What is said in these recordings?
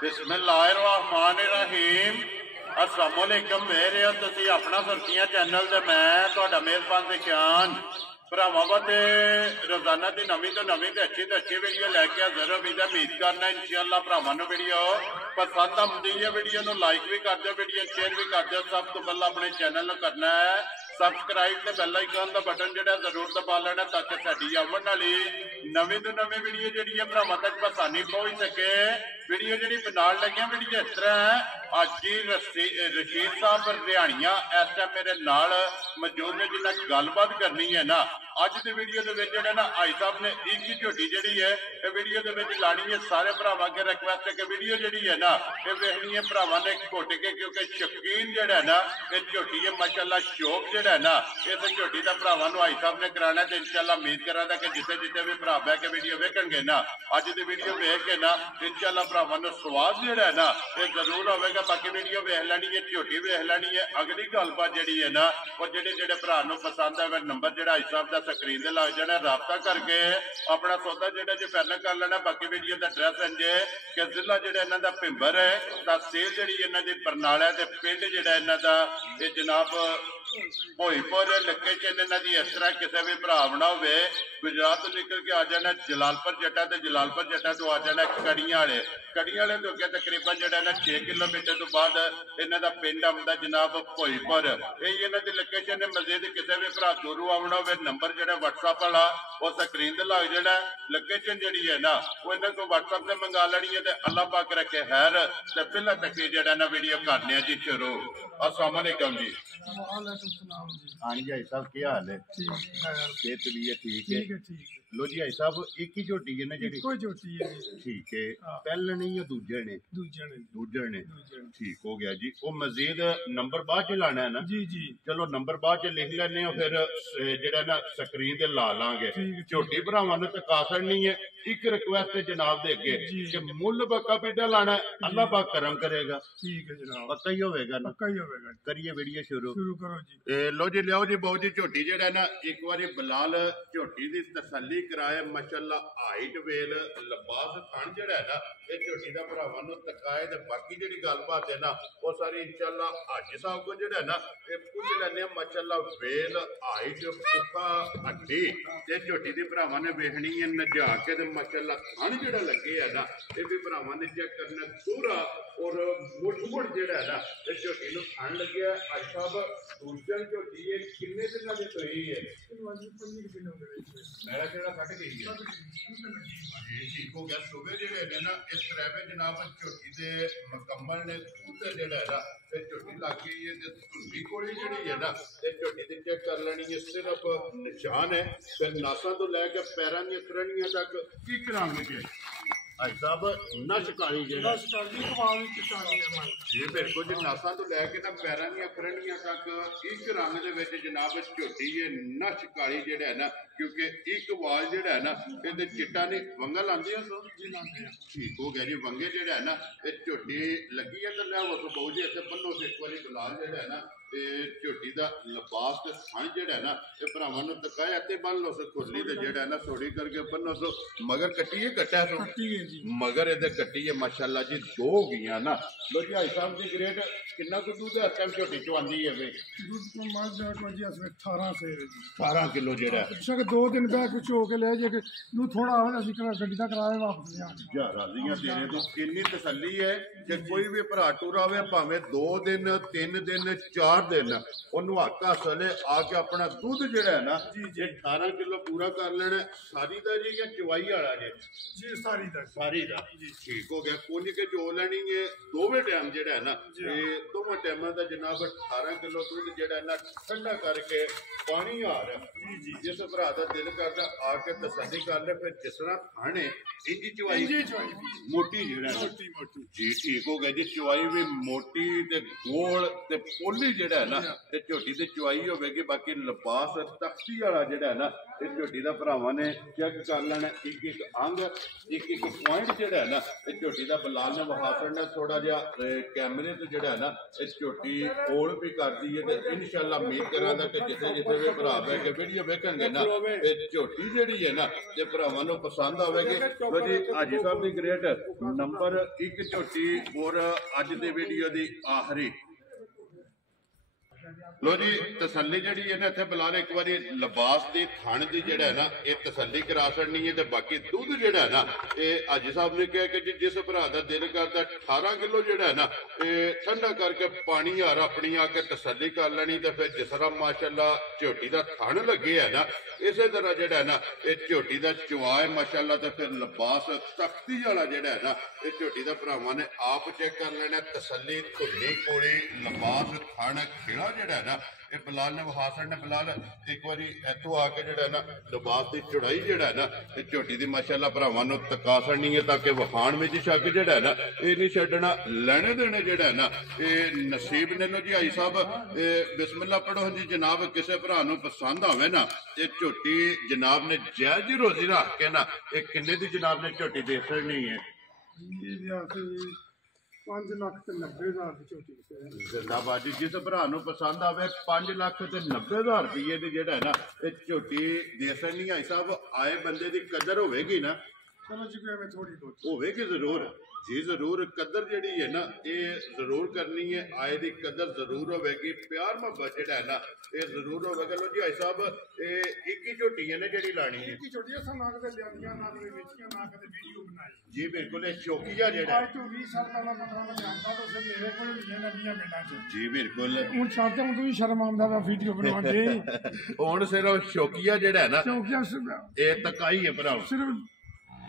बिस्मिल्लाहिर्रहमानिर्रहीम। अस्सलामुअलैकुम मेरे तुसी अपना सुर्खियां चैनल ते मैं तुहाडा मेज़बान सिखान भरावां वास्ते रोजाना की नवीं तो अच्छी वीडियो लैके हाजिर उम्मीद करना इंशाअल्लाह भरावां नूं वीडियो पसंद आउंदी है। वीडियो नूं लाइक भी कर दो, वीडियो शेयर भी कर दो। सब तो पहला अपने चैनल नूं करना है सबसक्राइब ते बेल आइकन का बटन जिहड़ा जरूर दबा लेना ताकि साडी आउण वाली नवीं तो नवीं वीडियो जिहड़ी है भरावां तक आसानी पहुंच सके। वीडियो जिहड़ी बनाउण लगे वीडियो इस तरह है। अज जी रशीद साहब रिहाणिया इस टाइम मेरे नाल मौजूद ने जिन्हें गलबात करनी है ना अज की वीडियो के ना आई साहब ने एक ही झोटी जी है ये वीडियो के लानी है। सारे भरावां के रिक्वेस्ट है कि वीडियो जी है ना ये वेखनी है भरावां ने घुट के क्योंकि शौकीन जड़ा ना ये झोटी है माशाअल्लाह शौक जड़ा ना इस झोटी का भरावां नूं आई साहब ने कराना है। इंशाअल्लाह उम्मीद करा कि जिथे जिथे भी भरा बह के वीडियो वेखणगे ना अज की वीडियो वेख के ना इंशाअल्लाह भरावां नूं स्वाद जड़ा ना ये जरूर होगा। बाकी वीडियो वेख लैनी है, झोटी वेख लैनी है। अगली गलबात जी है ना वो जेडे भरा पसंद है नंबर जो आई साहब का स्क्रीन से लग जाना रबता करके अपना सौदा जो फाइनल कर लेना। बाकी वीडियो का एड्रैस इंजे कि जिला जो इन्हों का भिंबर है तहसील जी इन्हों की बरनाला पिंड जो इन्हों का ये जनाब भोईपुर लोकेशन इन्हों की इस तरह किसी भी भरा बना हो गुजरात तो निकल के आ जाना जलालपुर जट्टा तो जलालपुर जट्टा तो आ जाना कड़ियां वाले तो अगे तकरीबन जो 6 किलोमीटर तो बाद इन्हों का पिंड आता जनाब भोईपुर। यही इन्हों की लोकेशन है। मजीद किसी भी भरा दूरों आना हो नंबर जो व्हाट्सअप वाला वो स्क्रीन से लग जाना। लोकेशन जी है ना वो इन्हों को व्हाट्सअप से मंगा लेनी है। अल्लाह पाक रखे खैर तो पहला तक जो ना वीडियो करने जी शुरू। अस्सलाम वालेकुम जी। हाँ जी भाई साहब क्या हाल है? सेहत भी है? ठीक है। लो जी भाई साहब एक ही झोटी है ना जी? ठीक है। पहले नहीं है दूजे ने? दूजे ने ठीक हो गया जी। वो मजीद नंबर बाद च लाना है ना? जी जी चलो नंबर बाद च लिख लेने फिर जेड़ा ना स्क्रीन ते ला लांगे। झोटी भरावां ने तका छड़नी है। एक रिक्वेस्ट है जनाब दे अगे कि मुल बक्का पीटा लाना है अल्लाह पाक करम करेगा। ठीक है जनाब पक्का ही होगा ना? पक्का ही होगा। करिए वीडियो शुरू करो जी। लो जी लियाओ जी बहुत जी झोटी जेड़ा ना एक बारी बिलाल झोटी की तसल्ली कराए माशाअल्लाह हाइट वेल लबास थन जेड़ा है ना ये झोटी का भरावां नूं तकाए ते बाकी जेड़ी गलबात है ना वो सारी इंशाअल्लाह हाजी साहब को जेड़ा है ना ये पूछ लैने माशाअल्लाह वेल हाइट पुखा हड्डी ते झोटी दी भरावां ने वेखनी है नजा के ते माशाअल्लाह थन जेड़ा लगे है ना ये भी भरावां ने चेक करना पूरा और मुठ जेड़ा है ना ये झोटी नूं थन लगे आज साहब दूसरी झोटी है किन्ने दिन की सही है? मेरा केड़ा कट गई है ठीक हो गया। सुबह जेडे ना इस तरह पे जनाब झोटी के मुकम्मल ने दूध जेड़ा है ना झोटी लग गई है धुंधी कोड़ी जी है ना झोटी की चेक कर लेनी है। सिर्फ निशान है फिर नासा तो लैके पैरों दी करनियां तक की रंग के भाई साहब नश काली जी बिल्कुल जी नासा तो लैके ना पैरों दी करनियां तक एक रंग के जनाब झोटी है नश काली जेड़ा है ना क्योंकि एक वाल जेड़ा है ना ये चिट्टा नहीं वंगा लाते हो तो ठीक हो गया जी। वंगे जेड़ा है ना ये झोटी लगी है तो लियाओ तो बहुत जी इतने बनो से एक बार गुलाल जेड़ा है ना झोटी का लिबास ते थन जेड़ा है ना ये भरावां नूं तकाया ते बन लो सो खुरली ते जेड़ा है ना सोड़ी करके बनो सो मगर कट्टिए कट्टा सो मगर ये कट्टी है माशाअल्लाह जी दो हो गई ना। लो जी भाई साहब जी ग्रेट कितना कुछ दूध है टाइम झोटी चो आंदी है 18 किलो जेड़ा है 2 दिन बैठ कुछ हो के ले जे दूध थोड़ा आवे असि गड्डी दा कराए वापस ले आने जा राजियां तेरे तो इतनी तसल्ली है कि कोई भी भरा टूर आवे भावें 2 दिन 3 दिन 4 दिन ओनू हक हासल है आके अपना दूध जेड़ा है ना ये 18 किलो पूरा कर लेना सारी दा जी या चवाई वाला जी सारी दा ठीक हो गया। कोनी के जो लेनी है दोवें टाइम जेड़ा है ना ये दोवें टाइमां दा जनाब 18 किलो दूध जेड़ा है ना ठंडा करके पानी आ रहा जिस भरा का दिल करता आके तसल्ली कर ले फिर जिस तरह खाने इंजी चवाई मोटी जेड़ा जी ठीक हो गया जी। चवाई भी मोटी ते गोल ते पोली जेड़ा है ना ते झोटी ते चवाई होगी। बाकी लिबास तख्ती वाला जेड़ा है ना इस झोटी का भरावां ने चेक कर लेना एक एक अंग एक एक पॉइंट जेड़ा है ना इस झोटी का बिलाल ने विखा छड़ना थोड़ा जिहा कैमरे तो जेड़ा है ना इस झोटी होल भी कर दी है। इंशाअल्लाह उम्मीद करा कि जिथे जिथे भी भरा बह के वीडियो वेखणगे ना ਝੋਟੀ ਜਿਹੜੀ ਹੈ ਨਾ ਤੇ ਭਰਾਵਾਂ ਨੂੰ ਪਸੰਦ ਆਵੇਗੀ। ਲੋ ਜੀ ਹਾਜੀ ਸਾਹਿਬ ਦੀ ਗ੍ਰੇਟ ਨੰਬਰ 1 ਝੋਟੀ ਔਰ ਅੱਜ ਦੀ ਵੀਡੀਓ ਦੀ ਆਖਰੀ। लो जी तसली जी है ना इतने बिलाल एक बार लिबास की थण की जड़ा है ना ये तसली करा छड़नी है। बाकी दूध जड़ा है ना ये हाजी साहब ने कहा कि जी जिस भरा का दिल करता 18 किलो जड़ा है ना ये ठंडा करके पानी यार अपनी आके तसली कर लेनी। तो फिर जिस तरह माशाल्लाह झोटी का थण लगे है ना इस तरह जड़ा है ना ये झोटी का चवा है माशाल्लाह। तो फिर लिबास तख्ती वाला जड़ा है ना ये झोटी का भरावां ने आप चेक कर लेना। तसली धुनी कोड़ी लिबास थण खिला जड़ा है ना ये बिलाल ने विखा छड़ना। बिलाल एक बार इतों आके जड़ा है ना लिबास की चौड़ाई जड़ा है ना ये झोटी की माशाल्लाह भरावां नूं तका छड़नी है ताकि विखाण में शक जड़ा है ना ये नहीं छड्डना। लेने देने जड़ा है ना ये नसीब ने लो जी। हाई साहब बिस्मिल्लाह पढ़ो जी जनाब किसी भरा नूं पसंद आवे ना ये झोटी जनाब ने जायज रोजी रख के ना ये किन्ने दी जनाब ने झोटी दे छड़नी है। 5,90,000 की झोटी जिंदाबाद जी। जिस भरा नूं पसंद आवे 5,90,000 रुपये की जड़ा है ना ये झोटी दे छड़नी। हाई साहब आए बंदे की कदर होगी ना चलो जी मैं थोड़ी होगी जरूर जी जरूर कदर जी है ना ये जरूर करनी है। आए की कदर जरूर होगी प्यार मोहब्बत जड़ा है ना ये जरूर होगा। लो जी भाई साहब ये एक ही झोटियां ने जी लानी है जी बिल्कुल शौकिया जड़ा जी बिल्कुल हूँ शर्म आंदा वीडियो बना के हूँ सिर्फ शौकिया जड़ा है ना ये तकाई है भरा सिर्फ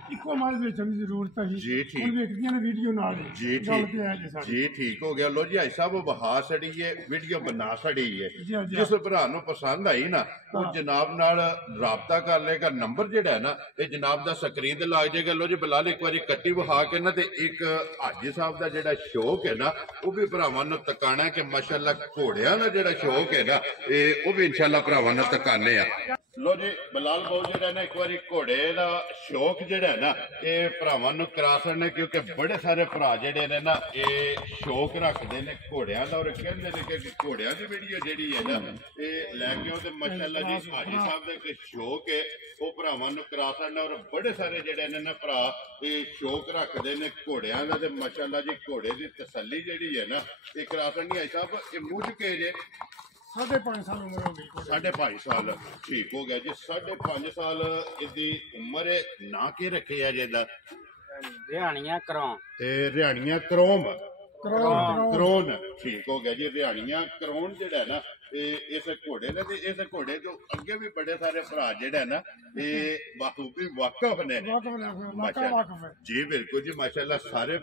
इको माल बेचने की जरूरत है जी ठीक ने वीडियो नाल जी ठीक जी ठीक हो गया। लो जी भाई साहब बहा छड़ी है वीडियो बना छड़ी है। जिस भरा नूं पसंद आई ना वो जनाब नाल राबता कर लेगा। नंबर जिहड़ा है ना ये जनाब दा स्क्रीन ते लग जाएगा। लो जी बिलाल एक बारी कट्टी विखा के ना ते एक हाजी साहब दा जिहड़ा शौक है ना वो भी भरावां नूं तकाना कि माशाअल्लाह घोड़ियां दा जिहड़ा शौक है ना ये वो भी इंशाअल्लाह भरावां नूं तकाने आ। लो जी बिलाल बहु जिहड़ा ना एक बारी घोड़े दा शौक जिहड़ा है ना ये भरावां नूं करा छड़ना क्योंकि बड़े सारे भरा जिहड़े ने ना ये शौक रखते हैं घोड़ियां दा और कहंदे ने कि घोड़ियां दी वीडियो जिहड़ी है ना ये लैके आओ ते माशाअल्लाह जी हाजी साहब दा एक शौक है वो भरावां नूं करा छड़ना। और बड़े सारे जिहड़े ने ना भरा ये शौक रखते हैं घोड़ियां दा ते माशाअल्लाह जी घोड़े की तसल्ली जिहड़ी है ना ये करा छड़नी। हाजी साहब ये मुझ के जे 5.5 साल उम्र हो गई 5.5 साल ठीक हो गया जी। 5.5 साल इसकी उम्र है। ना के रखे है जेदा रिहानिया क्रोम करोन ठीक हो गया जी। रिहानिया करोन जेड़ा है ना इस घोड़े ने इस घोड़े तो अगे भी बड़े सारे भरा जेड़ा है ना ये बखूबी वाकफ ने जी बिल्कुल जी माशाल्लाह सारे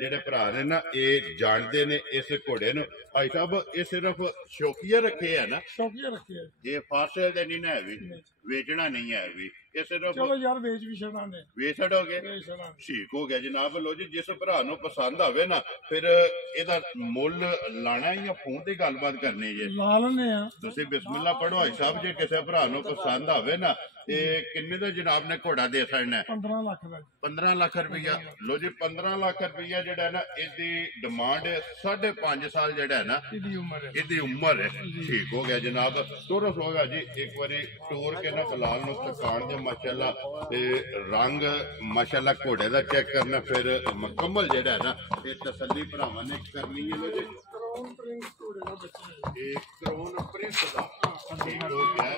जेड़े भरा ने ना ये जानते ने इस घोड़े नु। भाई साहब ये सिर्फ शौकिया रखे है ना ये फासल नहीं ना है भी वेचना नहीं है भी ये सिर्फ चलो यार बेच छड़ोगे ठीक हो गया जनाब। लो जी जिस भरा नूं पसंद आवे ना फिर एदा मुल लाना या फोन ते गलबात करनी जे ला लेने आ तुसीं बिस्मिल्लाह पढ़ो भाई साहब जे किसी भरा नूं पसंद आवे ना ये किन्ने दा जनाब ने घोड़ा दे छड़ना है 15 लाख दा 15 लाख रुपया। लो जी 15 लाख रुपया जेड़ा है ना इसकी डिमांड 5.5 साल जेड़ा है ना इसकी उम्र है ठीक हो गया जनाब। तुरस होगा जी एक बारी टूर के ना बिलाल नूं तकान दे माशाल्लाह रंग माशाल्लाह घोड़े दा चेक करना फिर मुकम्मल जेड़ा है ना ये तसल्ली भरावां ने करनी है। लो जी करोन प्रिंस दा ठीक हो गया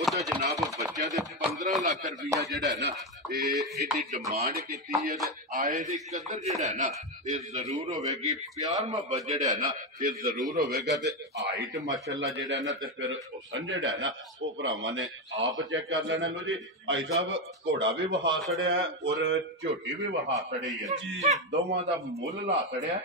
ओदा जनाब बच्चा दे 15 लाख रुपया जेड़ा है ना इसकी डिमांड की है। आए की कदर जेड़ा है ना ये जरूर होगी प्यार मोहब्बत जेड़ा है ना ये जरूर होगा। ते हाइट माशाल्लाह जेड़ा है ना ते फिर हुसन जेड़ा है ना वो भरावां ने आप चेक कर लेना। लो जी भाई साहब घोड़ा भी वहा छड़िया है और झोटी भी वहा छड़ी है दोवां दा मुल ला छड़िया।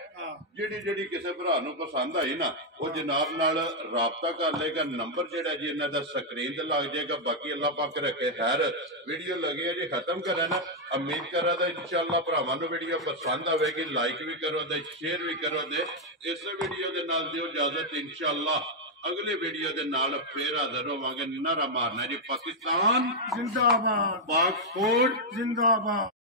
जेड़ी जेड़ी किसी भरा नूं पसंद आई ना वो जनाब नाल राबता कर लेगा। नंबर जेड़ा जी इन्हां दा स्क्रीन ते लग जाएगा। बाकी अल्लाह पाक रखे खैर वीडियो लगी है जी खत्म करा ना उम्मीद करा था इंशाअल्लाह भरावां नूं वीडियो पसंद आवेगी लाइक भी करो दे शेयर भी करो दे। इस वीडियो दे नाल दिओ इजाजत इंशाअल्लाह अगले वीडियो दे नाल फिर हाज़र होवांगे। नारा मारना जी पाकिस्तान जिंदाबाद पाक फौज जिंदाबाद।